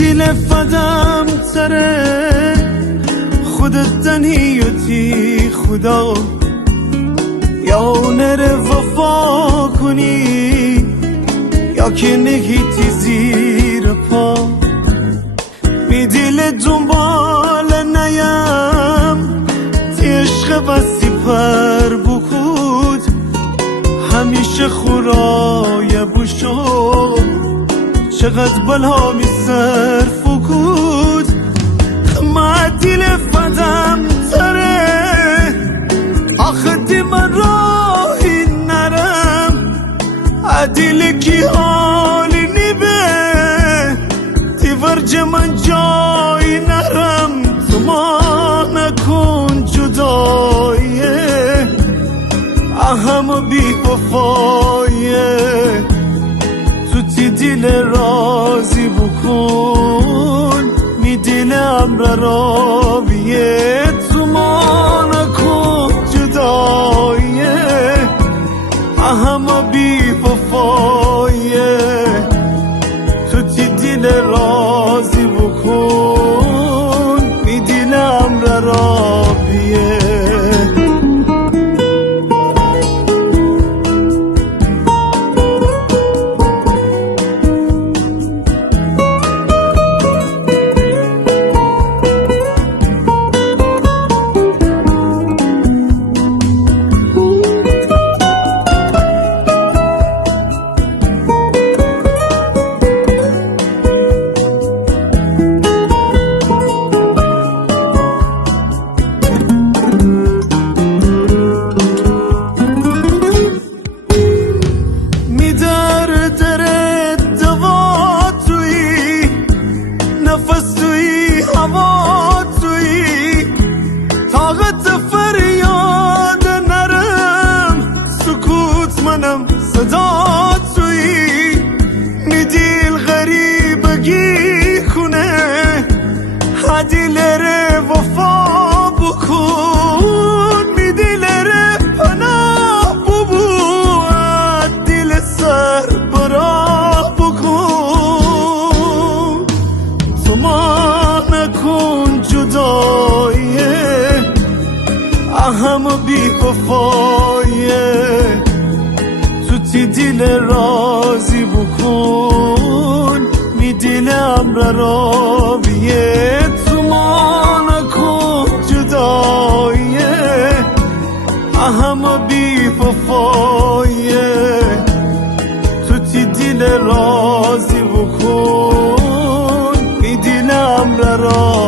دل فدم تره خودت تنهیتی خدا یا نره وفا کنی یا که نهیتی زیر پا می دل دنبال نیم تی عشق بستی پر بکود همیشه خورای بوشو چقدر بلا می سر فکود ما دل فدم تره آخه دی من راهی نرم عدیل کی حالی نیبه دی ورج من جایی نرم تو ما نکن جدایه اهم بی وفایه تو تی دل رازی بکن می دلم را بیه تو ما نکن جدایه اهم بی وفایه تو تی دل رازی بکن می دلم را بیه نفس توی هوا توی طاقت فریاد نرم سکوت منم صدا توی میدیل غریبگی کنه حدیل ره وفا بکن میدیل ره پناه ببود دیل سر برا بکن تو ما نکن جدایه اهم بی وفایه تو تی دل رازی بکن می دلم را بیه تو ما نکن جدایه اهم بی وفایه تو تی دل رازی بکن می دلم را